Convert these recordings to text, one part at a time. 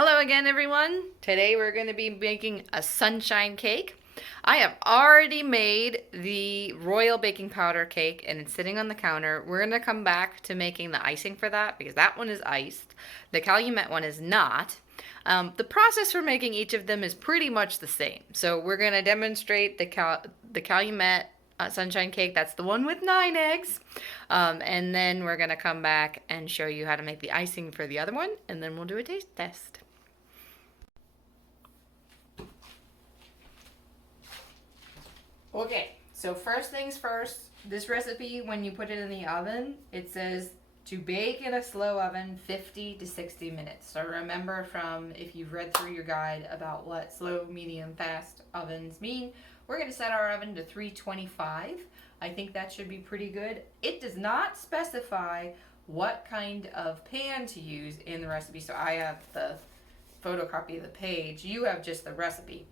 Hello again, everyone. Today we're going to be making a sunshine cake. I have already made the royal baking powder cake and it's sitting on the counter. We're going to come back to making the icing for that because that one is iced. The Calumet one is not. The process for making each of them is pretty much the same. So we're going to demonstrate the Calumet sunshine cake. That's the one with 9 eggs. And then we're going to come back and show you how to make the icing for the other one. And then we'll do a taste test. Okay, so first things first, this recipe, when you put it in the oven, it says to bake in a slow oven 50 to 60 minutes. So remember from if you've read through your guide about what slow, medium, fast ovens mean, we're going to set our oven to 325. I think that should be pretty good. It does not specify what kind of pan to use in the recipe. So I have the photocopy of the page. You have just the recipe.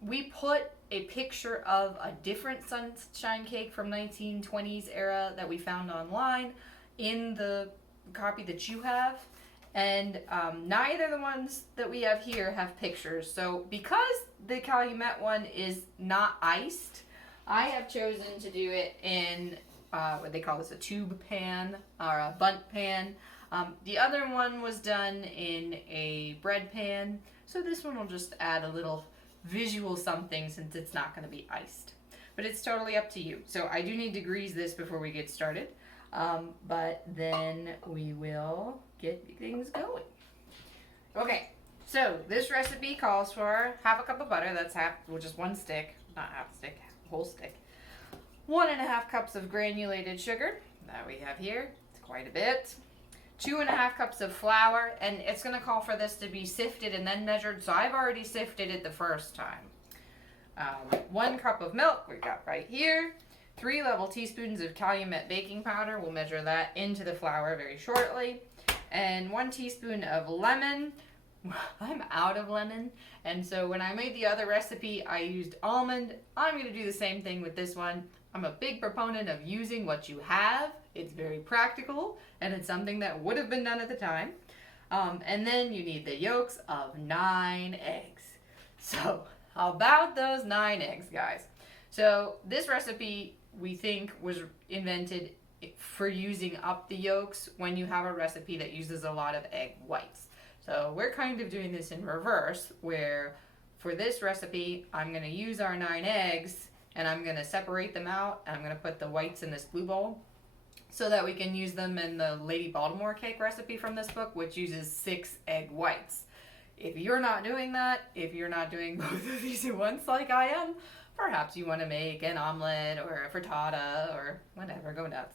We put a picture of a different sunshine cake from 1920s era that we found online in the copy that you have, and neither of the ones that we have here have pictures. So because the Calumet one is not iced, I have chosen to do it in what they call this, a tube pan or a bundt pan. The other one was done in a bread pan, so this one will just add a little visual something since it's not going to be iced. But it's totally up to you. So I do need to grease this before we get started. But then we will get things going. Okay, so this recipe calls for half a cup of butter. That's just one stick, not half a stick, whole stick. 1.5 cups of granulated sugar that we have here. It's quite a bit. 2.5 cups of flour, and it's going to call for this to be sifted and then measured, so I've already sifted it the first time. 1 cup of milk we got right here. 3 level teaspoons of Calumet baking powder. We'll measure that into the flour very shortly. And 1 teaspoon of lemon. I'm out of lemon, and so when I made the other recipe, I used almond. I'm going to do the same thing with this one. I'm a big proponent of using what you have. It's very practical, and it's something that would have been done at the time. And then you need the yolks of 9 eggs. So how about those 9 eggs, guys? So this recipe, we think, was invented for using up the yolks when you have a recipe that uses a lot of egg whites. So we're kind of doing this in reverse, where for this recipe, I'm going to use our 9 eggs, and I'm going to separate them out, and I'm going to put the whites in this blue bowl so that we can use them in the Lady Baltimore cake recipe from this book, which uses 6 egg whites. If you're not doing that, if you're not doing both of these at once like I am, perhaps you want to make an omelet or a frittata or whatever, go nuts.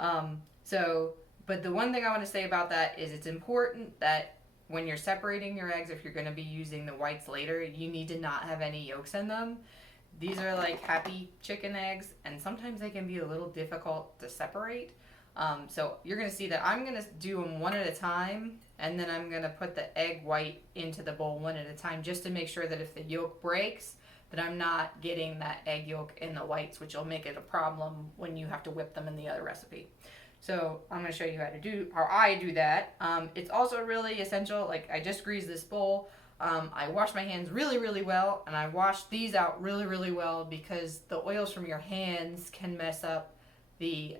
But the one thing I want to say about that is it's important that when you're separating your eggs, if you're going to be using the whites later, you need to not have any yolks in them. These are like happy chicken eggs, and sometimes they can be a little difficult to separate. So you're going to see that I'm going to do them one at a time, and then I'm going to put the egg white into the bowl one at a time just to make sure that if the yolk breaks, that I'm not getting that egg yolk in the whites, which will make it a problem when you have to whip them in the other recipe. So I'm going to show you how I do that. It's also really essential. Like, I just greased this bowl. I wash my hands really, really well, and I wash these out really, really well because the oils from your hands can mess up the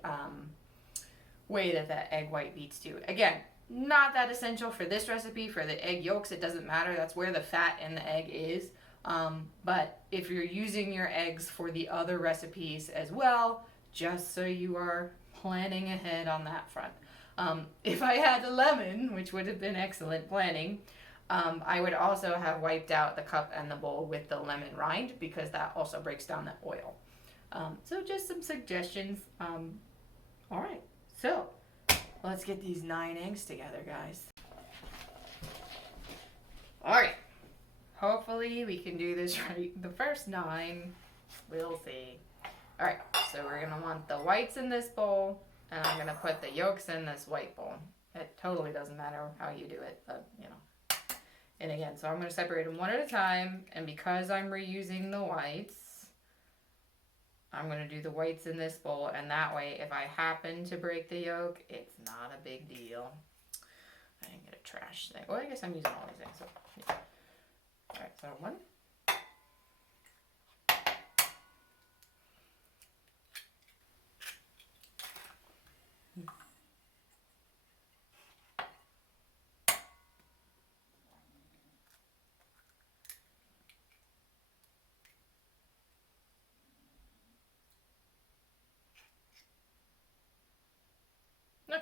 way that egg white beats to. Again, not that essential for this recipe. For the egg yolks, it doesn't matter. That's where the fat in the egg is. But if you're using your eggs for the other recipes as well, just so you are planning ahead on that front. If I had a lemon, which would have been excellent planning, I would also have wiped out the cup and the bowl with the lemon rind because that also breaks down the oil. So just some suggestions. All right, so let's get these 9 eggs together, guys. All right, hopefully we can do this right. The first 9, we'll see. All right, so we're gonna want the whites in this bowl, and I'm gonna put the yolks in this white bowl. It totally doesn't matter how you do it, but you know. And again, so I'm going to separate them one at a time, and because I'm reusing the whites, I'm going to do the whites in this bowl, and that way, if I happen to break the yolk, it's not a big deal. I didn't get a trash thing. Well, I guess I'm using all these things. So, yeah. All right, so one. Okay.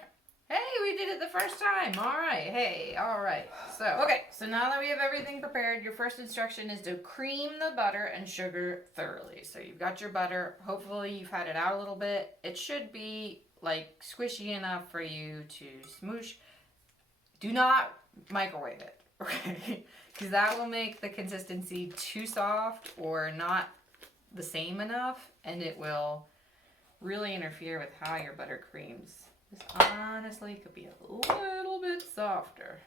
Hey, we did it the first time. All right. Hey, all right. So now that we have everything prepared, your first instruction is to cream the butter and sugar thoroughly. So you've got your butter. Hopefully you've had it out a little bit. It should be like squishy enough for you to smoosh. Do not microwave it, okay? Because that will make the consistency too soft or not the same enough, and it will really interfere with how your butter creams. This honestly could be a little bit softer.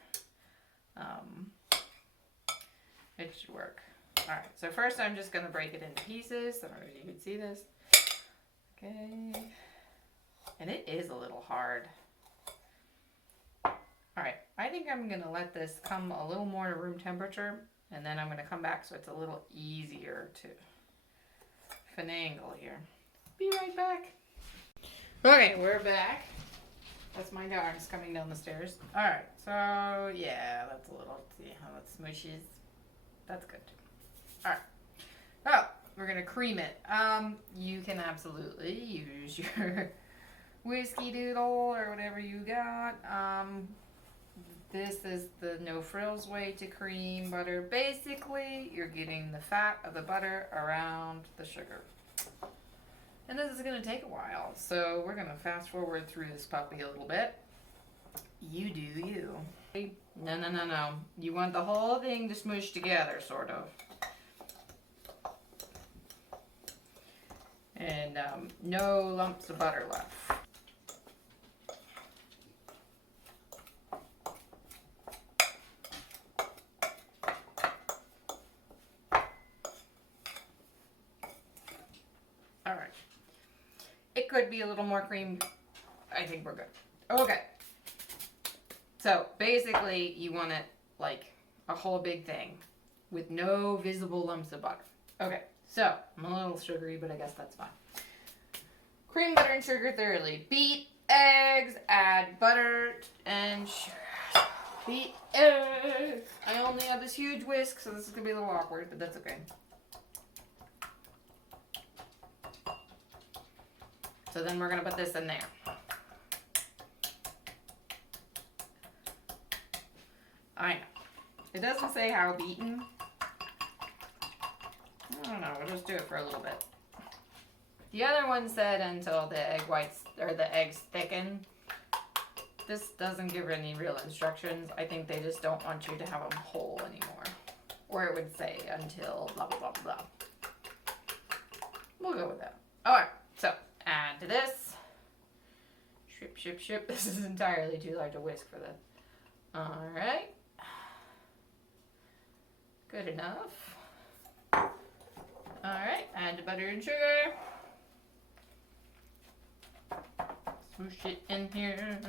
It should work. All right, so first I'm just gonna break it into pieces. I don't know if you can see this. Okay, and it is a little hard. All right, I think I'm gonna let this come a little more to room temperature, and then I'm gonna come back so it's a little easier to finagle here. Be right back. Okay, we're back. That's my dogs coming down the stairs. All right, so yeah, that's a little, see how it smooshes. That's good. All right, oh, we're gonna cream it. You can absolutely use your whiskey doodle or whatever you got. This is the no frills way to cream butter. Basically, you're getting the fat of the butter around the sugar. And this is going to take a while, so we're going to fast forward through this puppy a little bit. You do you. No. You want the whole thing to smoosh together, sort of. And no lumps of butter left. Alright. It could be a little more cream. I think we're good. Okay. So basically you want it like a whole big thing with no visible lumps of butter. Okay, so I'm a little sugary, but I guess that's fine. Cream butter and sugar thoroughly. Beat eggs, add butter and sugar. Beat eggs. I only have this huge whisk, so this is gonna be a little awkward, but that's okay. So then we're gonna put this in there. I know. It doesn't say how beaten. I don't know, we'll just do it for a little bit. The other one said until the egg whites or the eggs thicken. This doesn't give any real instructions. I think they just don't want you to have them whole anymore. Or it would say until blah blah blah blah. We'll go with that. Alright, so add to this. Ship. This is entirely too large a whisk for this. Alright. Good enough. Alright, add the butter and sugar. Smoosh it in here.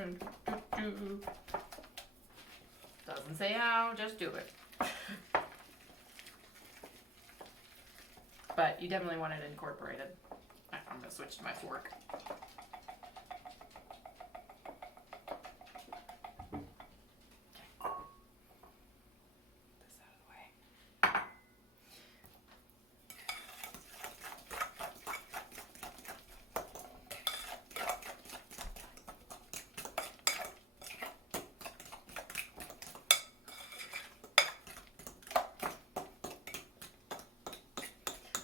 Doesn't say how, just do it. But you definitely want it incorporated. I'm going to switch to my fork.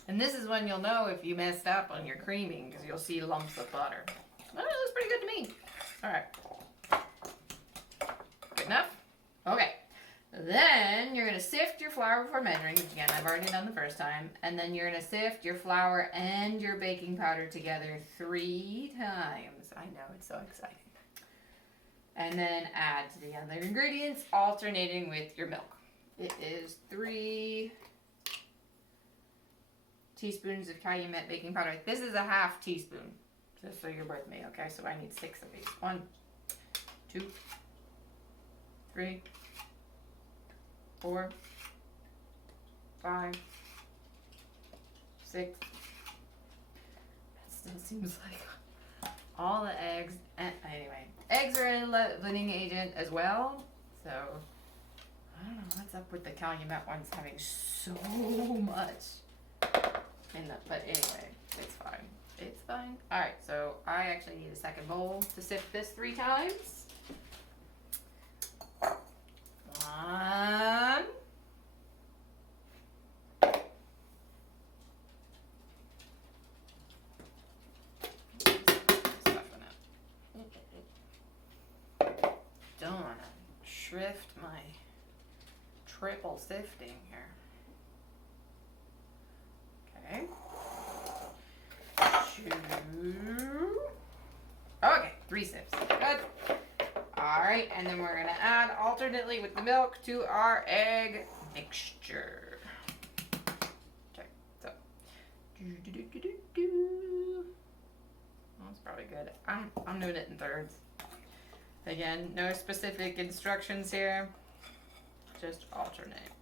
And this is when you'll know if you messed up on your creaming, because you'll see lumps of butter. Oh, that looks pretty good to me. All right. Good enough? Okay. Then you're going to sift your flour before measuring, which again, I've already done the first time. And then you're going to sift your flour and your baking powder together 3 times. I know, it's so exciting. And then add to the other ingredients, alternating with your milk. It is 3 teaspoons of calumet baking powder. This is a half teaspoon, just so you're with me, okay? So I need 6 of these. 1, 2, 3, 4, 5, 6. That still seems like all the eggs. Anyway, eggs are in leavening agent as well. So I don't know what's up with the Calumet ones having so much in the. But anyway, it's fine. It's fine. All right. So I actually need a second bowl to sift this 3 times. 1. Don't want to shrift my triple sifting here. Okay. 2. Okay, 3 sifts. Good. Alright, and then we're going to add alternately with the milk to our egg mixture. Okay, so. That's probably good. I'm doing it in thirds. Again, no specific instructions here. Just alternate.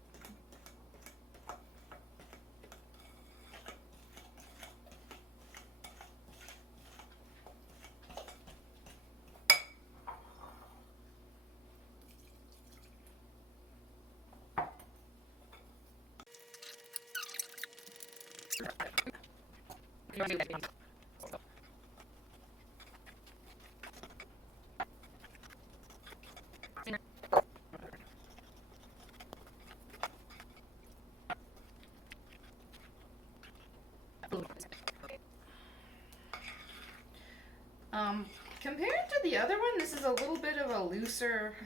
Compared to the other one, this is a little bit of a looser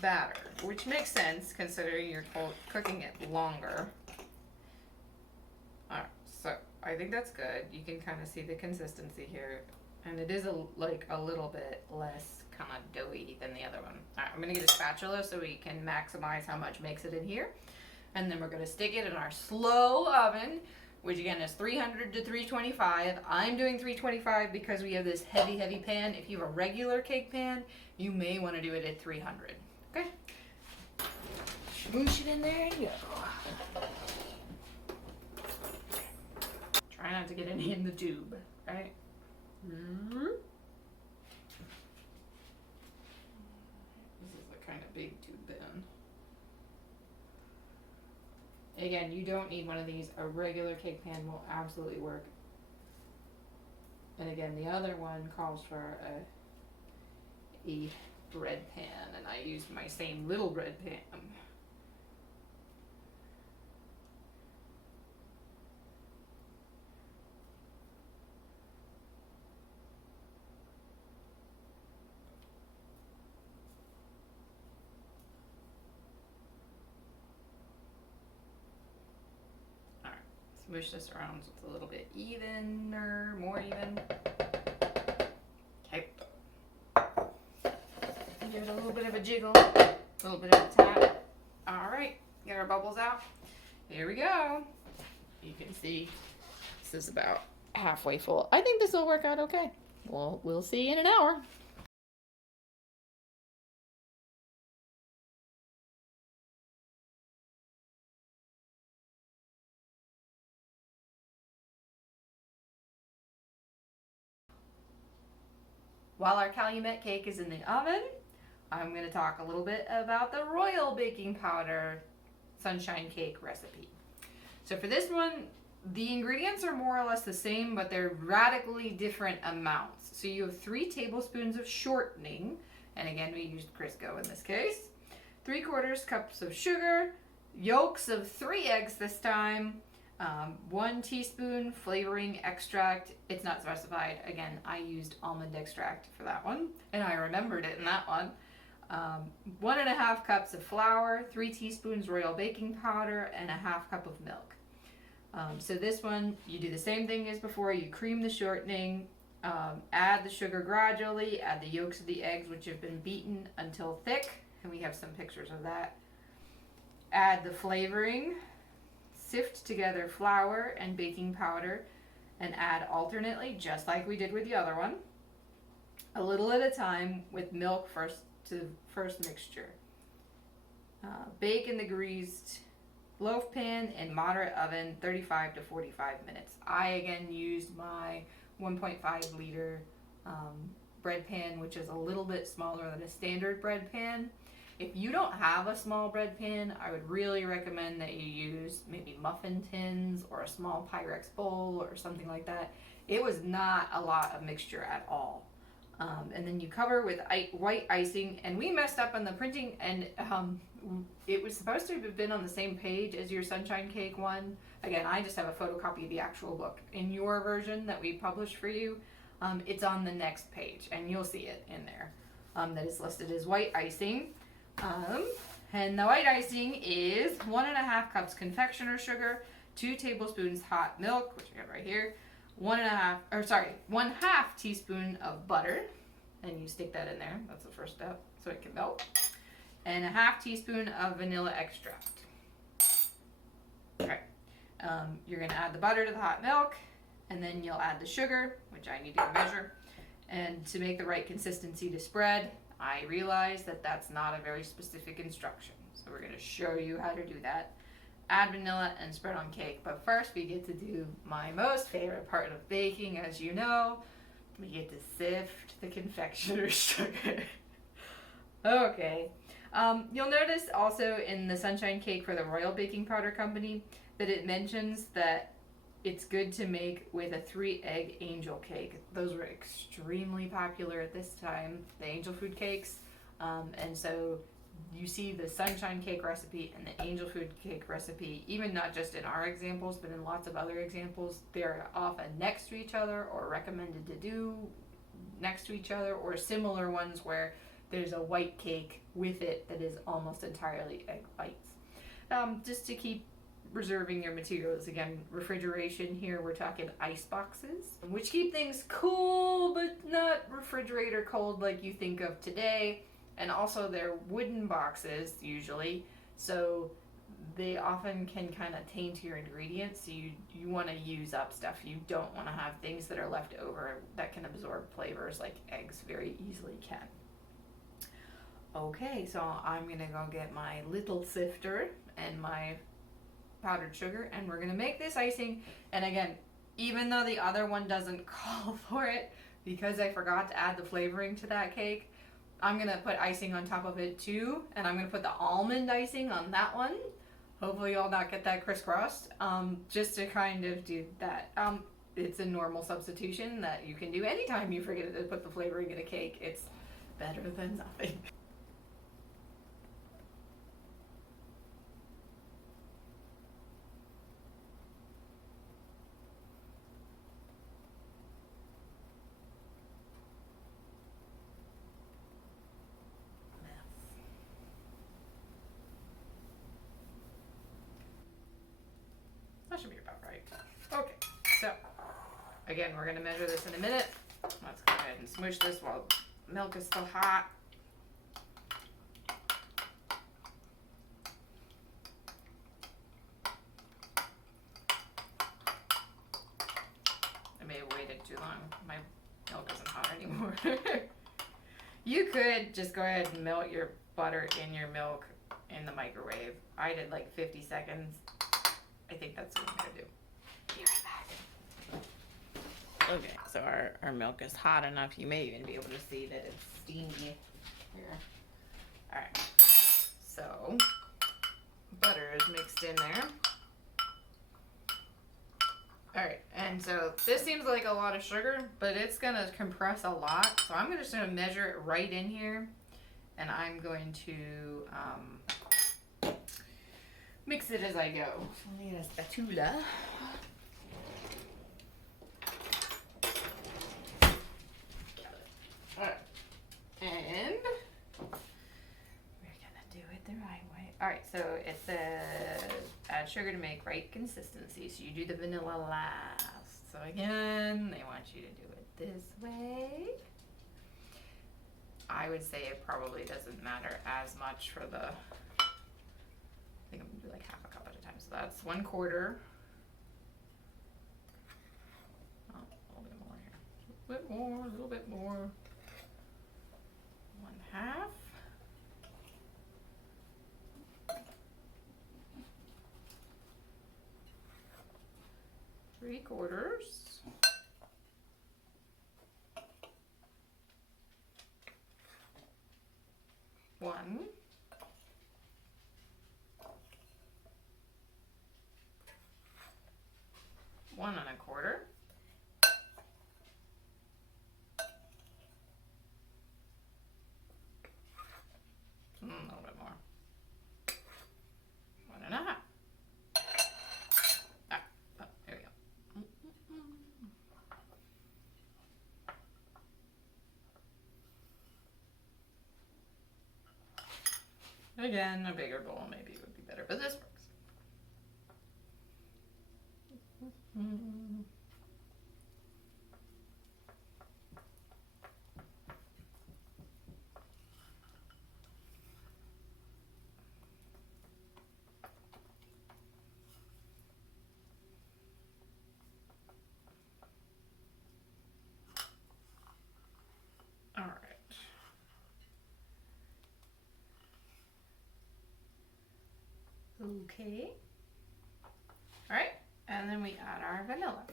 batter, which makes sense considering you're cooking it longer. Alright, so I think that's good. You can kind of see the consistency here, and it is a little bit less kind of doughy than the other one. Alright, I'm going to get a spatula so we can maximize how much makes it in here, and then we're going to stick it in our slow oven, which again is 300 to 325. I'm doing 325 because we have this heavy pan. If you have a regular cake pan, you may want to do it at 300. Okay? Smoosh it in there and go. Try not to get any in the tube, right? This is the kind of big tube pan. Again, you don't need one of these. A regular cake pan will absolutely work. And again, the other one calls for a bread pan, and I used my same little bread pan. Smoosh this around so it's a little bit evener, more even. Okay. Give it a little bit of a jiggle, a little bit of a tap. Alright, get our bubbles out. Here we go. You can see this is about halfway full. I think this will work out okay. Well, we'll see in an hour. While our Calumet cake is in the oven, I'm going to talk a little bit about the Royal Baking Powder Sunshine Cake recipe. So for this one, the ingredients are more or less the same, but they're radically different amounts. So you have 3 tablespoons of shortening, and again we used Crisco in this case, 3/4 cups of sugar, yolks of 3 eggs this time, 1 teaspoon flavoring extract. It's not specified. Again, I used almond extract for that one, and I remembered it in that one. 1.5 cups of flour, 3 teaspoons royal baking powder, and 1/2 cup of milk. So this one, you do the same thing as before. You cream the shortening, add the sugar gradually, add the yolks of the eggs, which have been beaten until thick, and we have some pictures of that. Add the flavoring. Sift together flour and baking powder and add alternately, just like we did with the other one, a little at a time with milk first to first mixture. Bake in the greased loaf pan in moderate oven 35 to 45 minutes. I again used my 1.5 liter bread pan, which is a little bit smaller than a standard bread pan. If you don't have a small bread pan, I would really recommend that you use maybe muffin tins or a small Pyrex bowl or something like that. It was not a lot of mixture at all. And then you cover with white icing, and we messed up on the printing, and it was supposed to have been on the same page as your sunshine cake one. Again, I just have a photocopy of the actual book. In your version that we published for you, it's on the next page, and you'll see it in there. That is listed as white icing. And the white icing is 1.5 cups confectioner sugar, 2 tablespoons hot milk, which I got right here, 1/2 teaspoon of butter, and you stick that in there. That's the first step, so it can melt. And 1/2 teaspoon of vanilla extract. Okay, you're gonna add the butter to the hot milk, and then you'll add the sugar, which I need to measure, and to make the right consistency to spread. I realize that that's not a very specific instruction, so we're gonna show you how to do that. Add vanilla and spread on cake, but first we get to do my most favorite part of baking. As you know, we get to sift the confectioner's sugar. Okay, you'll notice also in the sunshine cake for the Royal Baking Powder Company that it mentions that it's good to make with a 3-egg angel cake. Those were extremely popular at this time, the angel food cakes, and so you see the sunshine cake recipe and the angel food cake recipe, even not just in our examples, but in lots of other examples, they're often next to each other or recommended to do next to each other, or similar ones where there's a white cake with it that is almost entirely egg whites. Just to keep reserving your materials, again, refrigeration here, we're talking ice boxes, which keep things cool, but not refrigerator cold like you think of today. And also they're wooden boxes usually, so they often can kind of taint your ingredients, so you want to use up stuff. You don't want to have things that are left over that can absorb flavors like eggs very easily can. Okay, so I'm gonna go get my little sifter and my powdered sugar, and we're gonna make this icing. And again, even though the other one doesn't call for it, because I forgot to add the flavoring to that cake, I'm gonna put icing on top of it too, and I'm gonna put the almond icing on that one. Hopefully you'll not get that crisscrossed, just to kind of do that. It's a normal substitution that you can do anytime you forget to put the flavoring in a cake. It's better than nothing. That should be about right. Okay, so again, we're gonna measure this in a minute. Let's go ahead and smoosh this while milk is still hot. I may have waited too long. My milk isn't hot anymore. You could just go ahead and melt your butter in your milk in the microwave. I did like 50 seconds. I think that's what I'm gonna do. Be right back. Okay, so our milk is hot enough. You may even be able to see that it's steamy here. Alright, so butter is mixed in there. Alright, and so this seems like a lot of sugar, but it's gonna compress a lot. So I'm just gonna measure it right in here, and I'm going to mix it as I go. So I need a spatula. Alright. And we're gonna do it the right way. Alright, so it says add sugar to make right consistency. So you do the vanilla last. So again, they want you to do it this way. I would say it probably doesn't matter as much for the, I think I'm gonna do like 1/2 cup at a time. So that's 1/4. Oh, a little bit more here. A little bit more, a little bit more. 1/2. 3/4. 1. 1 1/4. A little bit more. 1 1/2. Oh, there we go. Again, a bigger bowl maybe would be better, but this works. All right. Okay. All right, and then we add our vanilla.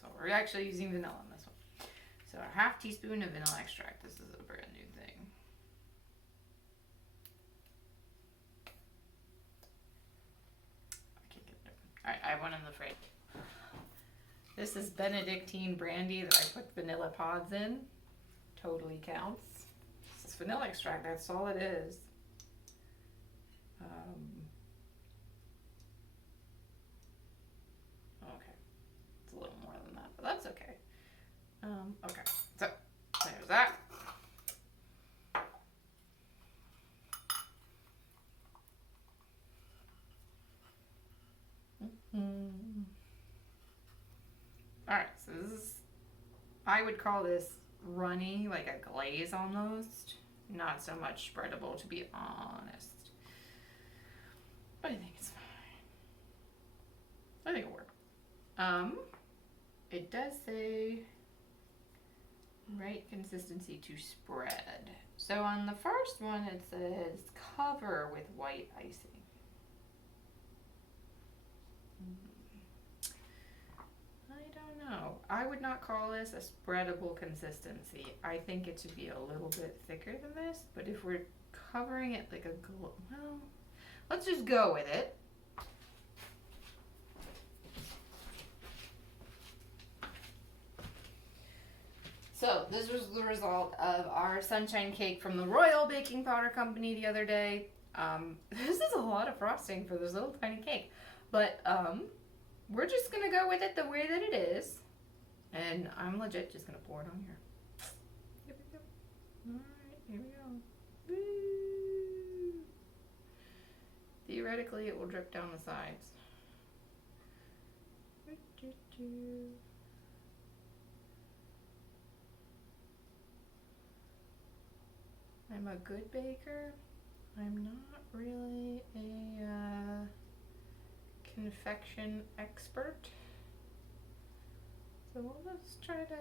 So we're actually using vanilla in this one. So a 1/2 teaspoon of vanilla extract. This is a brand new thing. I can't get it. All right, I have one in the fridge. This is Benedictine brandy that I put vanilla pods in. Totally counts. This is vanilla extract. That's all it is. Okay, it's a little more than that, but that's okay. Okay, so there's that. All right, so this is, I would call this runny, like a glaze almost. Not so much spreadable, to be honest. But I think it's fine. I think it'll work. It does say right consistency to spread. So on the first one it says cover with white icing. I don't know. I would not call this a spreadable consistency. I think it should be a little bit thicker than this, but if we're covering it like a well, let's just go with it. So this was the result of our sunshine cake from the Royal Baking Powder Company the other day. This is a lot of frosting for this little tiny cake, but we're just gonna go with it the way that it is, and I'm legit just gonna pour it on here. Here we go. All right, here we go. Woo. Theoretically, it will drip down the sides. I'm a good baker. I'm not really a confection expert. So we'll just try to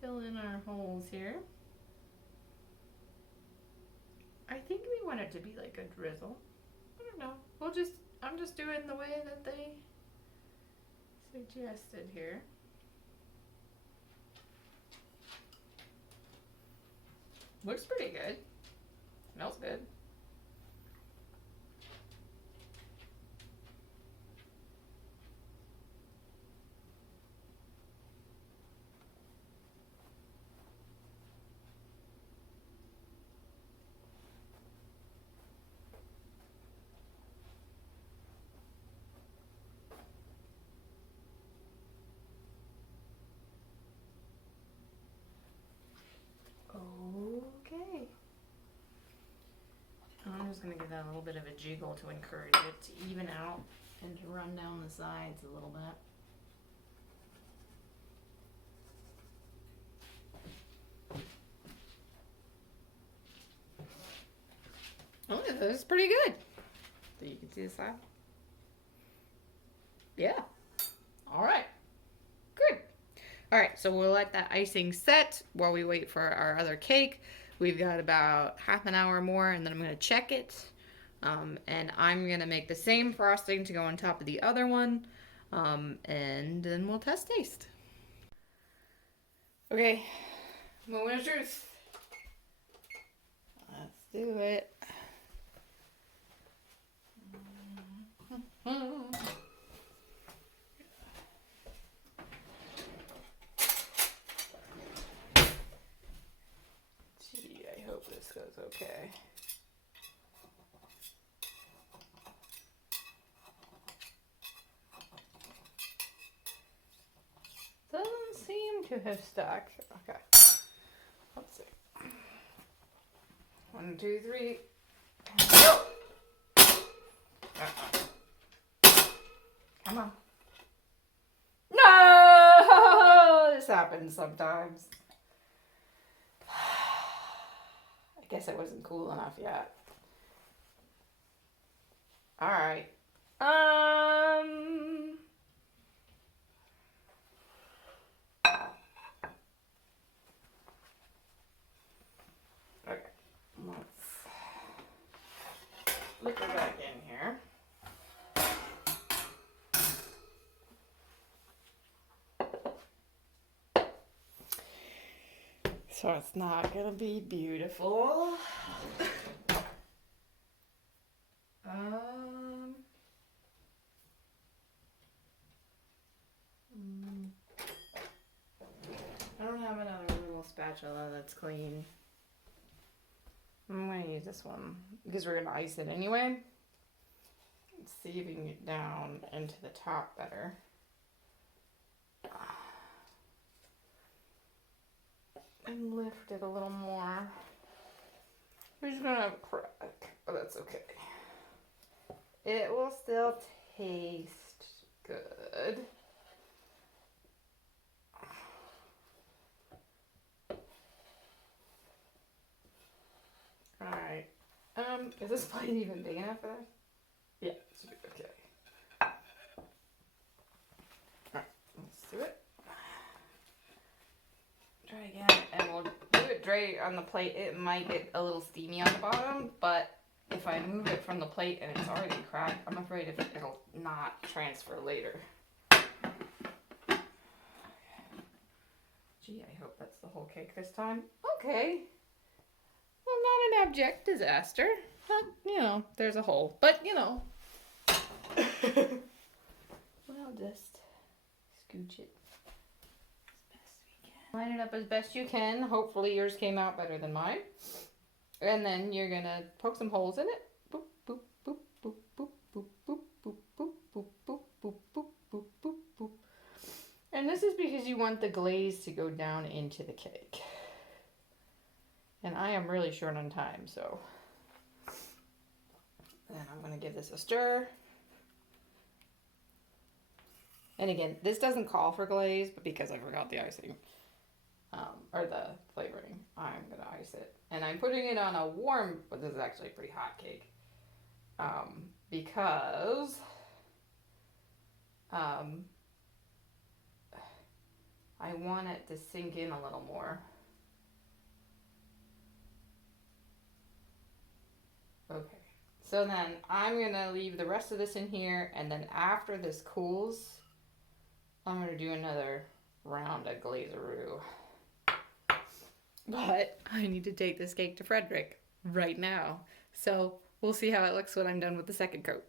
fill in our holes here. I think we want it to be like a drizzle. I don't know. I'm just doing the way that they suggested here. Looks pretty good. Smells good. Okay. I'm just going to give that a little bit of a jiggle to encourage it to even out and to run down the sides a little bit. Oh, this is pretty good. So you can see the side. Yeah. All right. Good. All right, so we'll let that icing set while we wait for our other cake. We've got about half an hour more, and then I'm going to check it. And I'm going to make the same frosting to go on top of the other one. And then we'll test taste. Okay, moment of truth. Let's do it. Gee, I hope this goes okay. Doesn't seem to have stuck. Okay. Let's see. 1, 2, 3. Go! Come on. No! This happens sometimes. I guess I wasn't cool enough yet. Alright. Okay. Let's look her back in here. So it's not gonna be beautiful. I don't have another little spatula that's clean. I'm gonna use this one because we're gonna ice it anyway. Let's see if we can get down into the top better. And lift it a little more. We're just gonna have a crack, but that's okay. It will still taste good. Alright. Is this plate even big enough for that? Yeah, it should be okay. Alright, let's do it. Try again, and we'll do it dry on the plate. It might get a little steamy on the bottom, but if I move it from the plate and it's already cracked, I'm afraid it'll not transfer later. Gee, I hope that's the whole cake this time. Okay. Well, not an abject disaster. Not, there's a hole. But, We'll just scooch it as best we can. Line it up as best you can. Hopefully yours came out better than mine. And then you're going to poke some holes in it. Boop, boop, boop, boop, boop, boop, boop, boop, boop, boop, boop, boop, boop, boop, boop, boop. And this is because you want the glaze to go down into the cake. And I am really short on time, so then I'm going to give this a stir. And again, this doesn't call for glaze, but because I forgot the icing, or the flavoring, I'm going to ice it. And I'm putting it on a warm, but this is actually a pretty hot cake, because I want it to sink in a little more. Okay, so then I'm going to leave the rest of this in here, and then after this cools, I'm going to do another round of glazeroo. But I need to take this cake to Frederick right now. So we'll see how it looks when I'm done with the second coat.